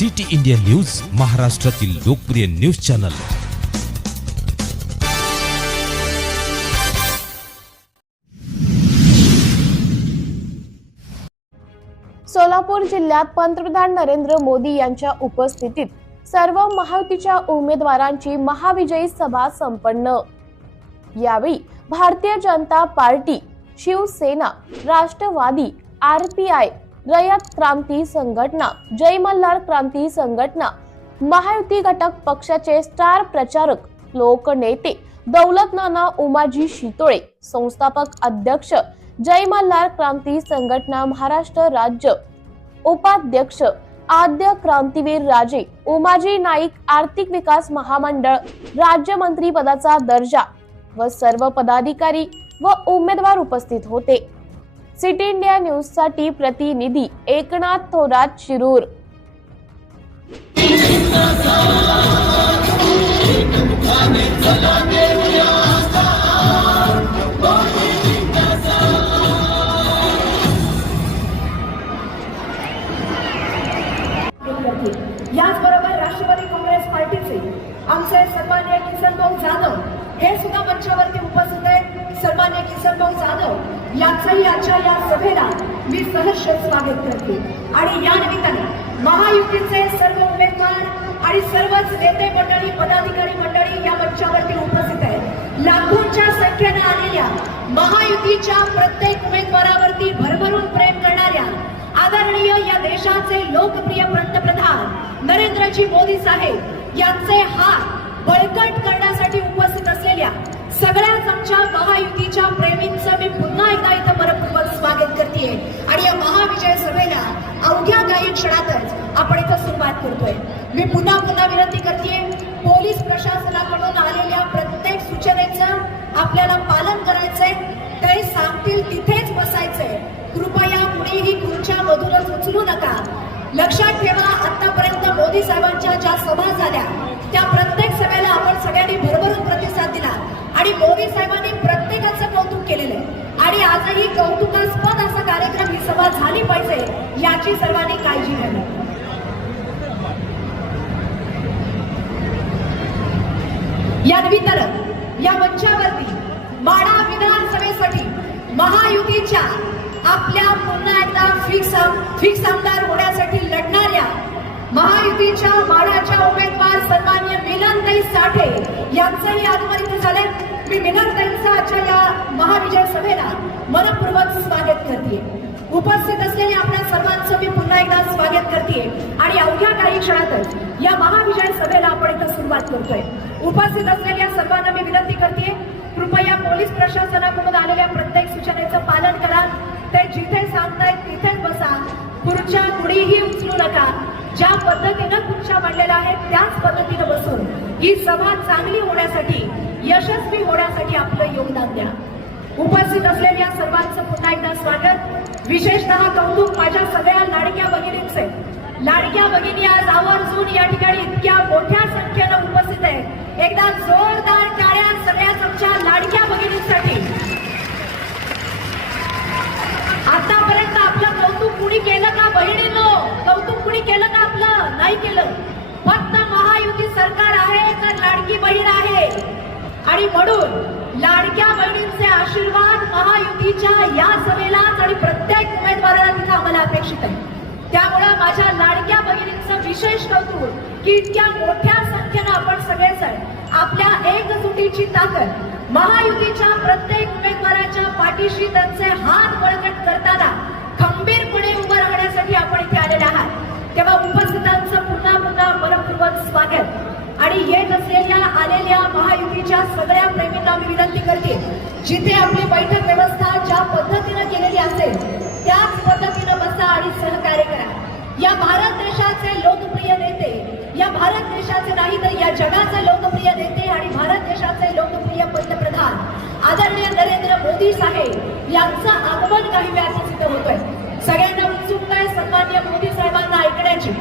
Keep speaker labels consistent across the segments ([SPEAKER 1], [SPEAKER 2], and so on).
[SPEAKER 1] City India news महाराष्ट्रातील लोकप्रिय news channel.
[SPEAKER 2] Solapur जिल्ह्यात पंतप्रधान नरेंद्र मोदी यांच्या उपस्थितीत सर्व महायुतीच्या उमेदवारांची महाविजयी सभा संपन्न. यावेळी Bharatiya Janata Party Shiv Sena Rashtravadi R P I Rayat Kranti संघटना जय मल्हार क्रांती संघटना महायुती घटक पक्षाचे स्टार प्रचारक लोकनेते दौलत नाना उमाजी शितोळे संस्थापक अध्यक्ष जय मल्हार क्रांती संघटना महाराष्ट्र राज्य उपाध्यक्ष आद्य क्रांतीवीर राजे उमाजी नाईक आर्थिक विकास महामंडळ राज्यमंत्री पदाचा दर्जा व सर्व पदाधिकारी व उमेदवार उपस्थित होते. सिटी इंडिया न्यूजसाठी प्रतिनिधी एकनाथ थोरात शिरूर.
[SPEAKER 3] याचबरोबर राष्ट्रवादी काँग्रेस पार्टीचे आमचे सन्मान्य किसनभाऊ जाधव हे सुद्धा मंचावरती उपस्थित आहेत. सन्मान्य किसनभाऊ जाधव याचं याच्या या सभेला मी सहर्ष स्वागत करते. आणि या निमित्ताने महायुतीचे सर्व उमेदवार आणि सर्वच नेते मंडळी पदाधिकारी मंडळी या मंचावरती उपस्थित आहेत. लाखोंच्या संख्येनं आलेल्या महायुतीच्या प्रत्येक उमेदवारावरती भरभरून प्रेम करणाऱ्या आदरणीय या देशाचे लोकप्रिय पंतप्रधान नरेंद्रजी मोदी साहेब यांचे हात बळकट करण्यासाठी उपस्थित असलेल्या सगळ्याच आमच्या महायुतीच्या प्रेमींचं मी पुन्हा एकदा इथं मनपूर्वक स्वागत करते आणि या महाविजय सभेला अवघ्या काही क्षणातच आपण करतोय. मी पुन्हा पुन्हा विनंती करते पोलीस प्रशासनाकडून आलेल्या प्रत्येक सूचनेचं आपल्याला पालन करायचंय. ते सांगतील तिथेच बसायचंय. कृपया कुणीही खुर्च्या मधूनच उचलू नका. लक्षात ठेवा आतापर्यंत मोदी साहेबांच्या ज्या सभा झाल्या त्या प्रत्येक सभेला आपण सगळ्यांनी भरभरून प्रतिसाद दिला. आणि मोदी साहेबांनी प्रत्येकाचं कौतुक केलेलं आहे. आणि आजही कौतुकास्पद असा कार्यक्रम ही सभा झाली पाहिजे याची सर्वांनी काळजी घ्यावी या निमित्तानं या मंचावरती माढा विधानसभेसाठी महायुतीच्या आपल्या पुन्हा एकदा फिक्स फिक्स आमदार होण्यासाठी लढणाऱ्या महायुतीच्या माढाच्या उमेदवार सन्मान्य मिलनताई साठे यांचंही आगमन इथे झाले. मी मिलनताईंचं आजच्या या महाविजय सभेला मनपूर्वक स्वागत करते उपस्थित असलेल्या आपल्या सर्वांचं मी पुन्हा एकदा स्वागत करते आणि अवघ्या क्षणातच या महाविजय सभेला आपण इथं सुरुवात करतोय. उपस्थित असलेल्या सर्वांना मी विनंती करते कृपया पोलीस प्रशासनाकडून आलेल्या प्रत्येक सूचनेचं पालन करा. ते जिथे सांगतायत तिथेच बसा. खुर्च्या कुणीही उचलू नका. ज्या पद्धतीनं खुर्च्या मांडलेल्या आहेत त्याच पद्धतीनं बसून ही सभा चांगली होण्यासाठी यशस्वी होण्यासाठी आपलं योगदान द्या. उपस्थित असलेल्या सर्वांचं पुन्हा एकदा स्वागत. विशेषतः कौतुक माझ्या सगळ्या लाडक्या भगिनींचे लाडक्या भगिनी आज आवर्जून या ठिकाणी इतक्या मोठ्या संख्येनं उपस्थित आहे एकदा जोरदार टाळ्या सगळ्याच आमच्या लाडक्या भगिनींसाठी आतापर्यंत आपलं कौतुक कुणी केलं का बहिणीनो? कौतुक कुणी केलं का आपलं? नाही केलं. फक्त महायुती सरकार आहे तर लाडकी बहीण आहे. आणि म्हणून लाडक्या बहिणींचे आशीर्वाद महायुतीच्या या सभेलाच आणि माझ्या लाडक्या भगिनींचं विशेष कौतुक की इतक्या मोठ्या संख्येनं आपण सगळेजण आपल्या एकजुटीची ताकद महायुतीच्या प्रत्येक उमेदवाराच्या पाठीशी त्यांचे हात बळकट करताना खंबीरपणे उभं राहण्यासाठी आपण इथे आलेले आहात. तेव्हा उपस्थितांचं पुन्हा पुन्हा मनपूर्वक स्वागत. आणि येत असलेल्या आलेल्या महायुतीच्या सगळ्या प्रेमींना मी विनंती करते जिथे आपली बैठक व्यवस्था ज्या पद्धतीनं केलेली असेल त्याच पद्धतीनं बसा आणि सहकार्य करा या भारत देशाचे लोकप्रिय नेते या भारत देशाचे नाही तर या जगाचे लोकप्रिय नेते आणि भारत देशाचे लोकप्रिय पंतप्रधान आदरणीय नरेंद्र मोदी साहेब यांचं आगमन काही वेळातच इथं होतोय. सगळ्यांना उत्सुकता आहे सन्मान्य मोदी साहेबांना ऐकण्याची.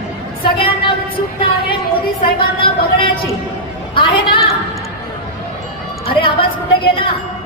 [SPEAKER 3] सगळ्यांना उत्सुकता आहे मोदी साहेबांना बघण्याची. आहे ना? अरे आवाज कुठे गेला?